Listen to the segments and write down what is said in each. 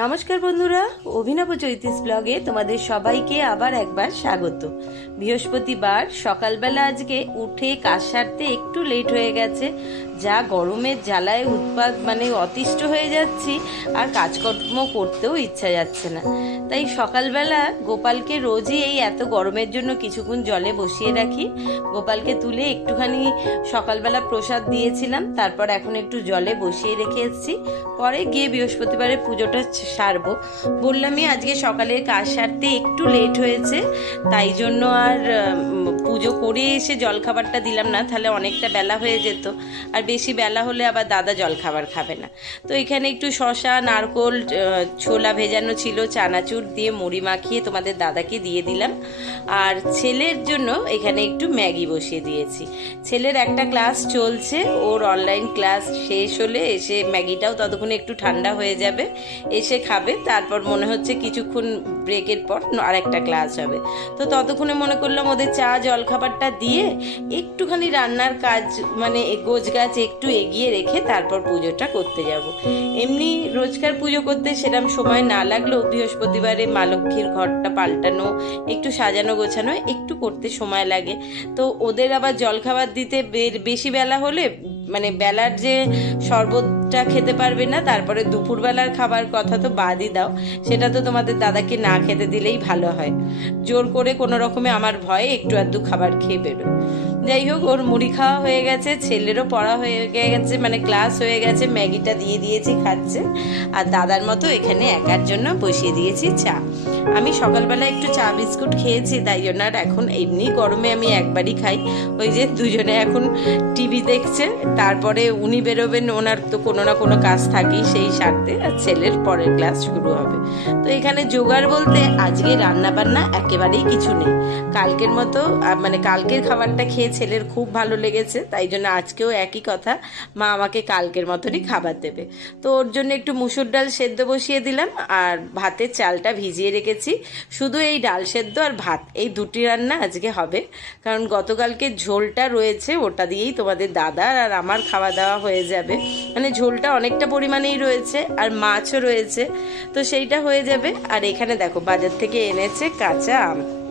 নমস্কার বন্ধুরা, অভিনব চৈতিস ব্লগে তোমাদের সবাইকে আবার একবার স্বাগত। বৃহস্পতিবার সকালবেলা আজকে উঠে কাজ সারতে একটু লেট হয়ে গেছে, যা গরমের জ্বালায় উৎপাদ মানে অতিষ্ঠ হয়ে যাচ্ছি আর কাজকর্ম করতেও ইচ্ছা যাচ্ছে না। তাই সকালবেলা গোপালকে রোজই এই এত গরমের জন্য কিছুক্ষণ জলে বসিয়ে রাখি। গোপালকে তুলে একটুখানি সকালবেলা প্রসাদ দিয়েছিলাম, তারপর এখন একটু জলে বসিয়ে রেখে এসেছি। পরে গিয়ে বৃহস্পতিবারের পুজোটা সারবো। বললামই আজকে সকালের কাজ সারতে একটু লেট হয়েছে, তাই জন্য আর পুজো করে এসে জলখাবারটা দিলাম না, তাহলে অনেকটা বেলা হয়ে যেত। আর বেশি বেলা হলে আবার দাদা জলখাবার খাবে না। তো এখানে একটু শশা, নারকোল ছোলা ভেজানো ছিল, চানাচুর দিয়ে মুড়ি মাখিয়ে তোমাদের দাদাকে দিয়ে দিলাম। আর ছেলের জন্য এখানে একটু ম্যাগি বসিয়ে দিয়েছি। ছেলের একটা ক্লাস চলছে, ওর অনলাইন ক্লাস শেষ হলে এসে ম্যাগিটাও ততক্ষণে একটু ঠান্ডা হয়ে যাবে। এসে খাবে, তারপর মনে হচ্ছে কিছুক্ষণ ব্রেকের পর আর একটা ক্লাস হবে। তো ততক্ষণে মনে করলাম ওদের চা, জলখাবারটা দিয়ে একটুখানি রান্নার কাজ মানে গোছ গাছ একটু এগিয়ে রেখে তারপর পুজোটা করতে যাব। এমনি রোজকার পুজো করতে সেরকম সময় না লাগলেও বৃহস্পতিবারে মা লক্ষ্মীর ঘরটা পাল্টানো, একটু সাজানো গোছানো, একটু করতে সময় লাগে। তো ওদের আবার জলখাবার দিতে বেশি বেলা হলে মানে বেলার যে শরবতটা খেতে পারবে না, তারপরে দুপুরবেলার খাবার কথা তো বাদই দাও, সেটা তো তোমাদের দাদাকে না খেতে দিলেই ভালো হয়। জোর করে কোনো রকমে আমার ভয়ে একটু আধটু খাবার খেয়ে বেরোয় যাই হোক, ওর মুড়ি খাওয়া হয়ে গেছে, ছেলেরও পড়া হয়ে গেছে মানে ক্লাস হয়ে গেছে, ম্যাগিটা দিয়ে দিয়েছি, খাচ্ছে, আর দাদার মতো এখানে একার জন্য বসিয়ে দিয়েছি চা। আমি সকালবেলা একটু চা বিস্কুট খেয়েছি, তাই জন্য আর এখন এমনি গরমে আমি একবারই খাই। ওই যে দুজনে এখন টিভি দেখছে, তারপরে উনি বেরোবেন, ওনার তো কোনো না কোনো কাজ থাকেই সেই সারতে, আর ছেলের পরের ক্লাস শুরু হবে। তো এখানে জোগাড় বলতে আজকে রান্না বান্না একেবারেই কিছু নেই। কালকের মতো মানে কালকের খাবারটা খেয়ে ছেলের খুব ভালো লেগেছে, তাই জন্য আজকেও একই কথা, মা আমাকে কালকের মতনই খাবার দেবে। তো ওর জন্য একটু মুসুর ডাল সেদ্ধ বসিয়ে দিলাম, আর ভাতের চালটা ভিজিয়ে রেখেছি শুধু এই ডাল সেদ্ধ আর ভাত, এই দুটি রান্না আজকে হবে। কারণ গতকালকে ঝোলটা রয়েছে, ওটা দিয়েই তোমাদের দাদার আর আমার খাওয়া দাওয়া হয়ে যাবে। মানে ঝোলটা অনেকটা পরিমাণেই রয়েছে আর মাছও রয়েছে। তো সেইটা হয়ে যাবে। আর এখানে দেখো, বাজার থেকে এনেছে কাঁচা আম।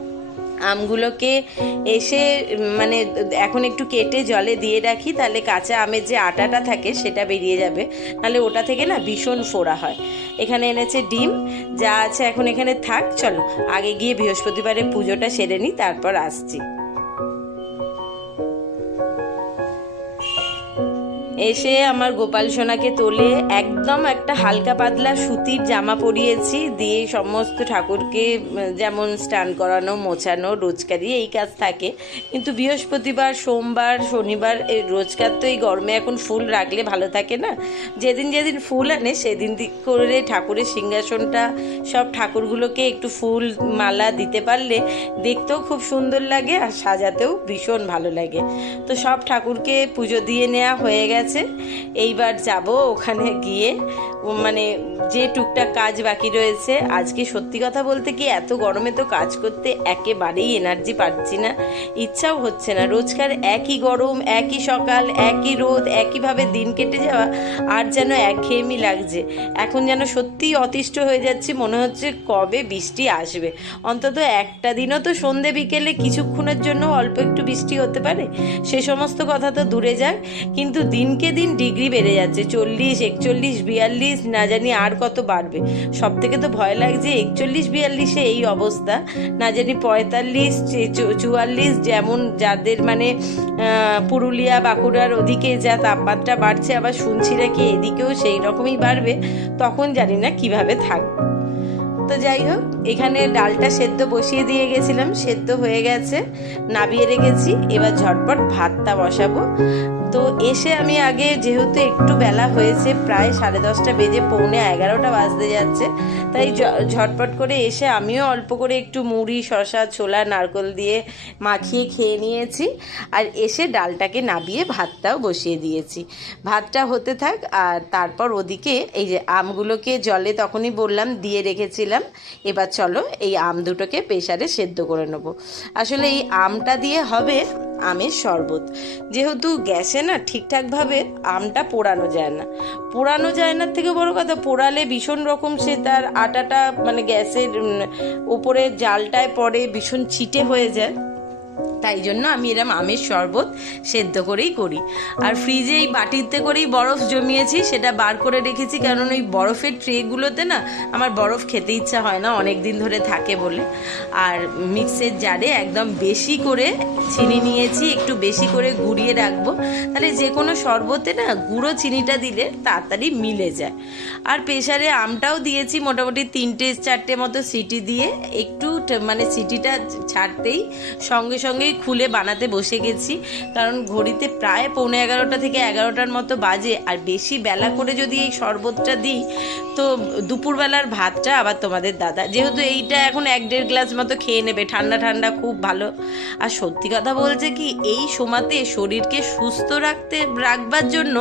আমগুলোকে এসে মানে এখন একটু কেটে জলে দিয়ে রাখি, তাহলে কাঁচা আমের যে আটাটা থাকে সেটা বেরিয়ে যাবে। নাহলে ওটা থেকে না ভীষণ ফোড়া হয়। এখানে এনেছে ডিম, যা আছে এখন এখানে থাক, চলো। আগে গিয়ে বৃহস্পতিবারের পুজোটা সেরে নিই তারপর আসছি। এসে আমার গোপাল সোনাকে তোলে, একদম একটা হালকা পাতলা সুতির জামা পরিয়েছি, দিয়ে সমস্ত ঠাকুরকে যেমন স্নান করানো, মোছানো রোজকারই এই কাজ থাকে। কিন্তু বৃহস্পতিবার, সোমবার, শনিবার, এই রোজকার তো এই গরমে এখন ফুল রাখলে ভালো থাকে না? যেদিন যেদিন ফুল আনে, সেদিন করে ঠাকুরের সিংহাসনটা, সব ঠাকুরগুলোকে একটু ফুল মালা দিতে পারলে দেখতেও খুব সুন্দর লাগে আর সাজাতেও ভীষণ ভালো লাগে। তো সব ঠাকুরকে পুজো দিয়ে নেওয়া হয়ে গেছে। এইবার যাব ওখানে গিয়ে। মানে যে টুকটাক কাজ বাকি রয়েছে, আজকে সত্যি কথা বলতে কি এত গরমে তো কাজ করতে একেবারেই এনার্জি পাচ্ছি না। ইচ্ছাও হচ্ছে না। রোজকার একই গরম, একই সকাল, একই রোদ, একইভাবে দিন কেটে যাওয়া, আর যেন একঘেয়েমি লাগছে। এখন যেন সত্যিই অতিষ্ঠ হয়ে যাচ্ছি, মনে হচ্ছে কবে বৃষ্টি আসবে। অন্তত একটা দিনও তো সন্ধে বিকেলে কিছুক্ষণের জন্য অল্প একটু বৃষ্টি হতে পারে। সে সমস্ত কথা তো দূরে যাক, কিন্তু দিনকে দিন ডিগ্রি বেড়ে যাচ্ছে। চল্লিশ, একচল্লিশ, বিয়াল্লিশ না জানি আর কত বাড়বে। সব থেকে তো ভয় লাগছে, একচল্লিশ, বিয়াল্লিশে এই অবস্থা। না জানি পঁয়তাল্লিশ চুয়াল্লিশ, যেমন যাদের মানে পুরুলিয়া, বাঁকুড়ার ওদিকে যা তাপমাত্রা বাড়ছে, আবার শুনছি নাকি এদিকেও সেই রকমই বাড়বে, তখন জানি না কীভাবে থাকবে তো যাই হোক, এখানে ডালটা সেদ্ধ বসিয়ে দিয়ে গেছিলাম, সেদ্ধ হয়ে গেছে, নাবিয়ে রেখেছি, এবার ঝটপট ভাতটা বসাবো। তো এসে আমি আগে যেহেতু একটু বেলা হয়েছে, প্রায় সাড়ে দশটা বেজে পৌনে এগারোটা বাজতে যাচ্ছে, তাই ঝটপট করে এসে আমিও অল্প করে একটু মুড়ি শশা ছোলা, নারকল দিয়ে মাখিয়ে খেয়ে নিয়েছি। আর এসে ডালটাকে নাবিয়ে ভাতটাও বসিয়ে দিয়েছি। ভাতটা হতে থাক, আর তারপর ওদিকে এই যে আমগুলোকে জলে তখনই বললাম, দিয়ে রেখেছিলাম। এবার চলো এই আম দুটোকে প্রেশারে সেদ্ধ করে নেব। আসলে এই আমটা দিয়ে হবে আমের শরবত। যেহেতু গ্যাসে না ঠিকঠাকভাবে আমটা পোড়ানো যায় না। পোড়ানো যায় না থেকে বড় কথা, পোড়ালে ভীষণ রকম সে তার আটাটা মানে গ্যাসের উপরে জালটায় পড়ে, ভীষণ ছিটে হয়ে যায়। তাই জন্য আমি এরম আমের শরবত সেদ্ধ করেই করি। আর ফ্রিজে এই বাটিতে করেই বরফ জমিয়েছি, সেটা বার করে রেখেছি, কারণ ওই বরফের ট্রেগুলোতে না আমার বরফ খেতে ইচ্ছা হয় না অনেক দিন ধরে থাকে বলে। আর মিক্সের জারে একদম বেশি করে চিনি নিয়েছি, একটু বেশি করে গুঁড়িয়ে রাখব, তাহলে যে কোনো শরবতে না গুঁড়ো চিনিটা দিলে তাড়াতাড়ি মিলে যায়। আর প্রেশারে আমটাও দিয়েছি মোটামুটি তিনটে চারটে মতো সিটি দিয়ে, একটু মানে সিটিটা ছাড়তেই সঙ্গে সঙ্গেই খুলে বানাতে বসে গেছি। কারণ ঘড়িতে প্রায় পৌনে এগারোটা থেকে এগারোটার মতো বাজে, আর বেশি বেলা করে যদি এই শরবতটা দিই, তো দুপুরবেলার ভাতটা আবার তোমাদের দাদা। যেহেতু এইটা এখন এক দেড় গ্লাস মতো খেয়ে নেবে, ঠান্ডা ঠান্ডা খুব ভালো। আর সত্যি কথা বলছে কি, এই সময়তে শরীরকে সুস্থ রাখতে, রাখবার জন্য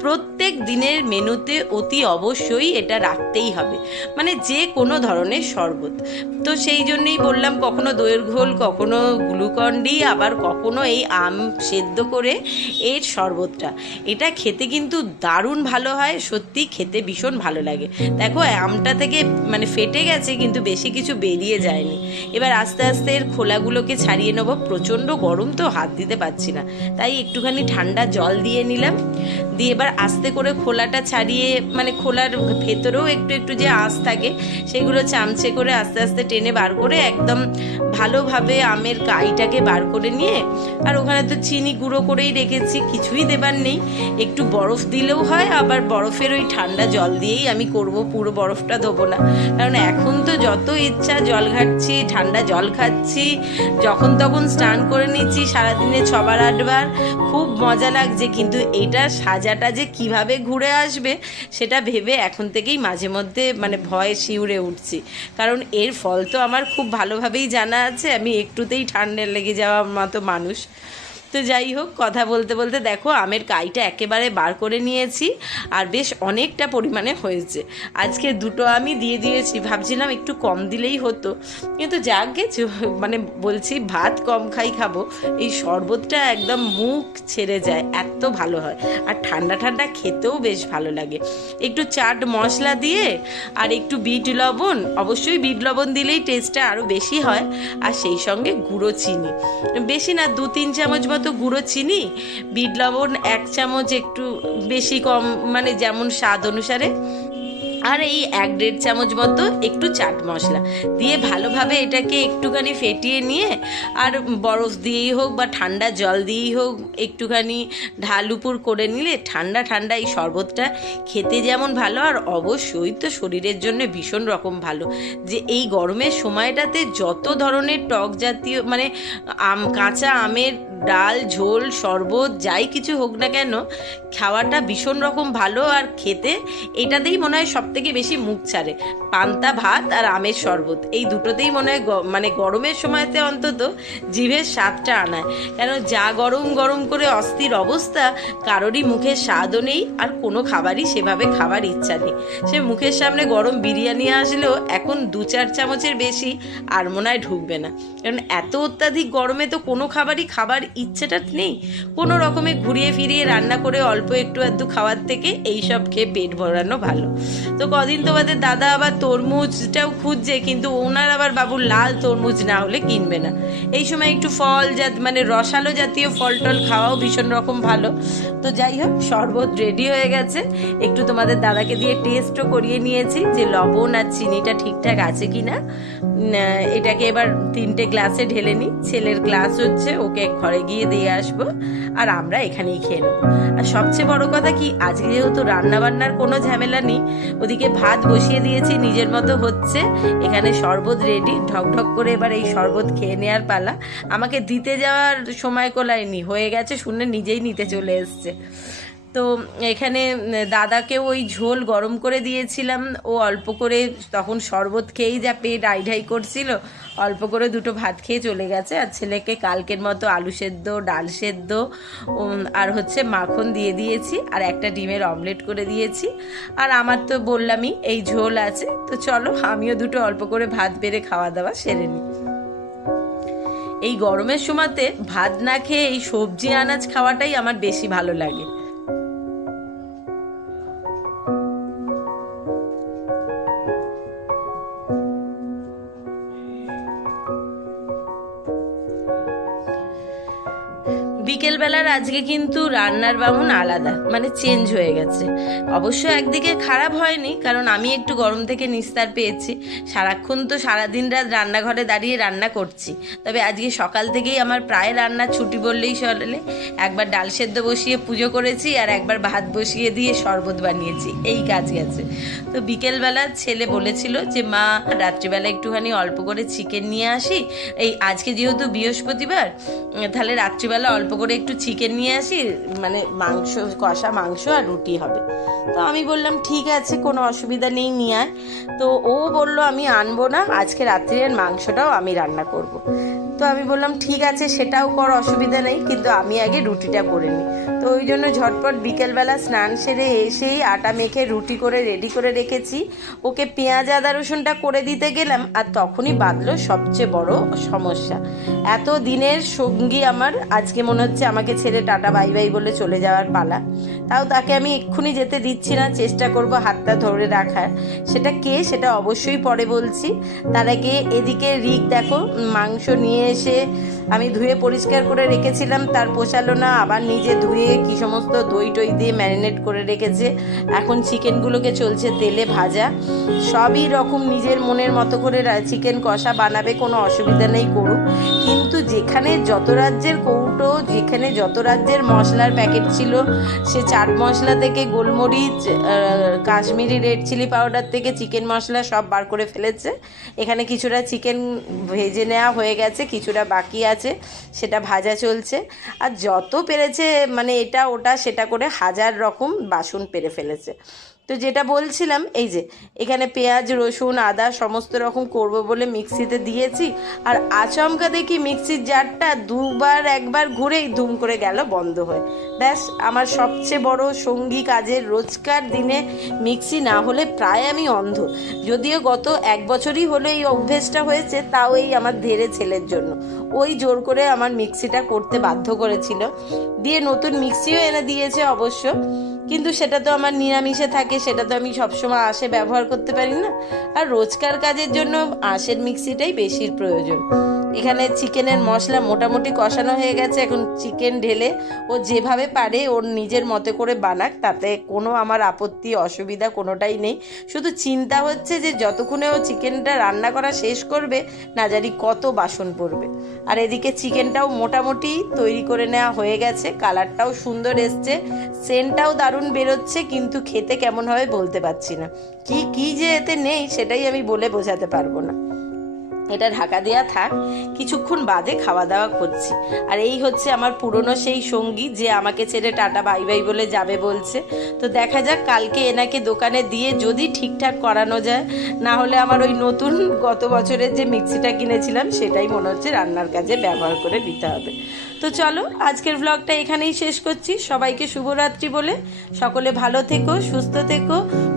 প্রত্যেক দিনের মেনুতে অতি অবশ্যই এটা রাখতেই হবে। মানে যে কোনো ধরনের শরবত। তো সেই জন্যই বললাম, কখনো দইয়ের ঘোল, কখনো গ্লুকন ডি, আবার কখনো এই আম সেদ্ধ করে এর শরবতটা। এটা খেতে কিন্তু দারুণ ভালো হয়, সত্যি খেতে ভীষণ ভালো লাগে। দেখো, আমটা থেকে মানে ফেটে গেছে, কিন্তু বেশি কিছু বেরিয়ে যায়নি। এবার আস্তে আস্তে এর খোলাগুলোকে ছাড়িয়ে নেব। প্রচণ্ড গরম তো হাত দিতে পারছি না। তাই একটুখানি ঠান্ডা জল দিয়ে নিলাম। দিয়ে এবার আস্তে করে খোলাটা ছাড়িয়ে মানে খোলার ভেতরেও একটু একটু যে আঁশ থাকে, সেগুলো চামচে করে আস্তে আস্তে টেনে বার করে একদম ভালোভাবে আমের কাইটাকে বার করে নিয়ে, আর ওখানে তো চিনি গুঁড়ো করেই রেখেছি, কিছুই দেবার নেই। একটু বরফ দিলেও হয়, আবার বরফের ওই ঠান্ডা জল দিয়েই আমি করব, পুরো বরফটা দেবো না। কারণ এখন যত ইচ্ছা জল ঘাটছি, ঠান্ডা জল খাচ্ছি। যখন তখন স্নান করে নিচ্ছি সারাদিনে ছবার, আটবার। খুব মজা লাগছে, কিন্তু এটা সাজাটা যে কীভাবে ঘুরে আসবে, সেটা ভেবে এখন থেকেই মাঝে মধ্যে মানে ভয় শিউরে উঠছি। কারণ এর ফল তো আমার খুব ভালোভাবেই জানা আছে, আমি একটুতেই ঠান্ডা লেগে যাওয়ার মতো মানুষ। তো যাই হোক, কথা বলতে বলতে দেখো, আমের কাইটা একেবারে বার করে নিয়েছি আর বেশ অনেকটা পরিমাণে হয়েছে। আজকে দুটো আমি দিয়ে দিয়েছি, ভাবছিলাম একটু কম দিলেই হতো। কিন্তু যাকে মানে বলছি ভাত কম খাই খাব। এই শরবতটা একদম মুখ ছেড়ে যায়, এত ভালো হয়। আর ঠান্ডা ঠান্ডা খেতেও বেশ ভালো লাগে। একটু চাট মশলা দিয়ে আর একটু বিট লবণ, অবশ্যই বিট লবণ দিলেই টেস্টটা আরও বেশি হয়। আর সেই সঙ্গে গুঁড়ো চিনি। বেশি না দু তিন চামচ মতো গুঁড়ো চিনি বিট লবণ এক চামচ একটু বেশি কম মানে যেমন স্বাদ অনুসারে। আর এই এক দেড় চামচ মতো একটু চাট মশলা দিয়ে ভালোভাবে এটাকে একটুখানি ফেটিয়ে নিয়ে আর বরফ দিয়েই হোক বা ঠান্ডা জল দিয়েই হোক একটুখানি ঢাল উপর করে নিলে ঠান্ডা ঠান্ডা এই শরবতটা খেতে যেমন ভালো আর অবশ্যই তো শরীরের জন্য ভীষণ রকম ভালো। যে এই গরমের সময়টাতে যত ধরনের টক জাতীয় মানে আম, কাঁচা আমের ডাল, ঝোল, শরবত যাই কিছু হোক না কেন, খাওয়াটা ভীষণ রকম ভালো আর খেতে এটাতেই মনে হয় সব থেকে বেশি মুখ ছাড়ে। পান্তা, ভাত আর আমের শরবত। এই দুটোতেই মনে হয় মানে গরমের সময়তে অন্তত জিভের স্বাদটা আনায়। কেন যা গরম গরম করে অস্থির অবস্থা, কারোরই মুখের স্বাদও নেই আর কোনো খাবারই সেভাবে খাবার ইচ্ছা নেই। সে মুখের সামনে গরম বিরিয়ানি আসলেও এখন দু চার চামচের বেশি আর মনে হয় ঢুকবে না। কারণ এত অত্যাধিক গরমে তো কোনো খাবারই খাবার ইচ্ছেটা নেই। কোনো রকমে ঘুরিয়ে ফিরিয়ে রান্না করে অল্প একটু আধটু খাওয়ার থেকে এইসব খেয়ে পেট ভরানো ভালো। তো কদিন তোমাদের দাদা আবার তরমুজটাও খুঁজছে, কিন্তু ওনার আবার বাবু লাল তরমুজ না হলে কিনবে না। এই সময় একটু ফল জাত মানে রসালো জাতীয় ফল টল খাওয়াও ভীষণ রকম ভালো। তো যাই হোক, শরবত রেডি হয়ে গেছে। একটু তোমাদের দাদাকে দিয়ে টেস্টও করিয়ে নিয়েছি যে লবণ আর চিনিটা ঠিকঠাক আছে কি না এটাকে এবার তিনটে গ্লাসে ঢেলে নিই। ছেলের গ্লাস হচ্ছে, ওকে ঘরে গিয়ে দিয়ে আসব আর আমরা এখানেই খেয়ে নেব। আর সবচেয়ে বড় কথা কি, আজকে যেহেতু রান্নাবান্নার কোনো ঝামেলা নেই ওদিকে ভাত বসিয়ে দিয়েছি, নিজের মতো হচ্ছে। এখানে শরবত রেডি ঢক ঢক করে এবার এই শরবত খেয়ে নেওয়ার পালা। আমাকে দিতে যাওয়ার সময় কোলায়নি হয়ে গেছে, শুনে নিজেই নিতে চলে এসছে। তো এখানে উম, দাদাকেও ওই ঝোল গরম করে দিয়েছিলাম। ও অল্প করে তখন শরবত খেয়েই যা পেট আইঢাই করছিল অল্প করে দুটো ভাত খেয়ে চলে গেছে। আর ছেলেকে কালকের মতো আলু সেদ্ধ ডাল সেদ্ধ আর হচ্ছে মাখন দিয়ে দিয়েছি। আর একটা ডিমের অমলেট করে দিয়েছি। আর আমার তো বললামই এই ঝোল আছে। তো চলো আমিও দুটো অল্প করে ভাত বেড়ে খাওয়া দাওয়া সেরে নিই। এই গরমের সময়তে ভাত না খেয়ে এই সবজি আনাজ খাওয়াটাই আমার বেশি ভালো লাগে। আজকে কিন্তু রান্নার বামুন আলাদা মানে চেঞ্জ হয়ে গেছে। অবশ্য একদিকে খারাপ হয়নি, কারণ আমি একটু গরম থেকে নিস্তার পেয়েছি। সারাক্ষণ তো সারাদিন রাত রান্নাঘরে দাঁড়িয়ে রান্না করছি। তবে আজকে সকাল থেকেই আমার প্রায় রান্নার ছুটি বললেই চলে। একবার ডাল সেদ্ধ বসিয়ে পুজো করেছি আর একবার ভাত বসিয়ে দিয়ে শরবত বানিয়েছি। এই কাজ গেছে। তো বিকেলবেলা ছেলে বলেছিল যে, মা, রাত্রিবেলা একটুখানি অল্প করে চিকেন নিয়ে আসি। এই আজকে যেহেতু বৃহস্পতিবার তাহলে রাত্রিবেলা অল্প করে একটু চিকেন নিয়ে আসি মানে মাংস, কষা মাংস আর রুটি হবে। তো আমি বললাম, ঠিক আছে, কোনো অসুবিধা নেই, নিয়ে আয়। তো ও বলল, আমি আনব না, আজকে রাত্রির মাংসটাও আমি রান্না করব। তো আমি বললাম, ঠিক আছে, সেটাও কর, অসুবিধা নেই। কিন্তু আমি আগে রুটিটা করে নিই। তো ওই জন্য ঝটপট বিকেলবেলা স্নান সেরে এসেই আটা মেখে রুটি করে রেডি করে রেখেছি। ওকে পেঁয়াজ, আদা, রসুনটা করে দিতে গেলাম, আর তখনই বাঁধলো সবচেয়ে বড় সমস্যা। এত দিনের সঙ্গী আমার, আজকে মনে হচ্ছে আমাকে ছেড়ে টাটা, বাই বাই বলে চলে যাওয়ার পালা। তাও তাকে আমি এক্ষুনি যেতে দিচ্ছি না, চেষ্টা করব হাতটা ধরে রাখার। সেটা কে সেটা অবশ্যই পরে বলছি। তার আগে এদিকে রিক দেখো, মাংস নিয়ে এসে আমি ধুয়ে পরিষ্কার করে রেখেছিলাম, তার পোষালো না, আবার নিজে ধুয়ে কি সমস্ত দই টই দিয়ে ম্যারিনেট করে রেখেছে। এখন চিকেনগুলোকে চলছে তেলে ভাজা। সবই রকম নিজের মনের মতো করে চিকেন কষা বানাবে, কোনো অসুবিধা নেই করুক। যেখানে যত রাজ্যের কৌটো, যেখানে যত রাজ্যের মশলার প্যাকেট ছিল, সে চাট মশলা থেকে গোলমরিচ কাশ্মীরি রেড চিলি পাউডার থেকে চিকেন মশলা সব বার করে ফেলেছে। এখানে কিছুটা চিকেন ভেজে নেওয়া হয়ে গেছে, কিছুটা বাকি আছে, সেটা ভাজা চলছে। আর যত পেরেছে মানে এটা ওটা সেটা করে হাজার রকম বাসন পেরে ফেলেছে। তো যেটা বলছিলাম, এই যে, এখানে পেঁয়াজ, রসুন, আদা সমস্ত রকম করব বলে মিক্সিতে দিয়েছি, আর আচমকা দেখি মিক্সির জারটা দুবার একবার ঘুরেই ধুম করে গেল বন্ধ হয়ে। ব্যাস, আমার সবচেয়ে বড় সঙ্গী কাজের রোজকার দিনে মিক্সি না হলে প্রায় আমি অন্ধ। যদিও গত এক বছরই হলো এই অভ্যেসটা হয়েছে, তাও এই আমার ধেরে ছেলের জন্য। ওই জোর করে আমার মিক্সিটা করতে বাধ্য করেছিল। দিয়ে নতুন মিক্সিও এনে দিয়েছে অবশ্য। কিন্তু সেটা তো আমার নিরামিষে থাকে, সেটা তো আমি সবসময় আঁশে ব্যবহার করতে পারি না। আর রোজকার কাজের জন্য আঁশের মিক্সিটাই বেশির প্রয়োজন। এখানে চিকেনের মশলা মোটামুটি কষানো হয়ে গেছে। এখন চিকেন ঢেলে ও যেভাবে পারে ওর নিজের মতো করে বানাক, তাতে কোনো আমার আপত্তি, অসুবিধা কোনোটাই নেই। শুধু চিন্তা হচ্ছে যে যতক্ষণে ও চিকেনটা রান্না করা শেষ করবে, না জানি কত বাসন পড়বে। আর এদিকে চিকেনটাও মোটামুটি তৈরি করে নেওয়া হয়ে গেছে। কালারটাও সুন্দর এসছে। সেন্টটাও দারুণ বেরোচ্ছে, কিন্তু খেতে কেমন হবে বলতে পারছি না। কি কি যে এতে নেই, সেটাই আমি বলে বোঝাতে পারব না। এটা ঢাকা দেওয়া থাক, কিছুক্ষণ বাদে খাওয়া দাওয়া করছি। আর এই হচ্ছে আমার পুরনো সেই সঙ্গী যে আমাকে ছেড়ে টাটা, বাই বাই বলে যাবে বলছে। তো দেখা যাক, কালকে এনাকে দোকানে দিয়ে যদি ঠিকঠাক করানো যায়, না হলে আমার ওই নতুন গত বছরের যে মিক্সিটা কিনেছিলাম, সেটাই মনে হচ্ছে রান্নার কাজে ব্যবহার করে দিতে হবে। তো চলো, আজকের ব্লগটা এখানেই শেষ করছি। সবাইকে শুভরাত্রি বলে। সকলে ভালো থেকো, সুস্থ থেকো।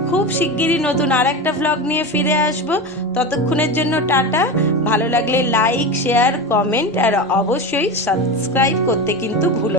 খুব শিগগিরই নতুন আর একটা ব্লগ নিয়ে ফিরে আসব। ততক্ষণের জন্য টাটা। ভালো লাগলে লাইক শেয়ার কমেন্ট আর অবশ্যই সাবস্ক্রাইব করতে কিন্তু ভুলো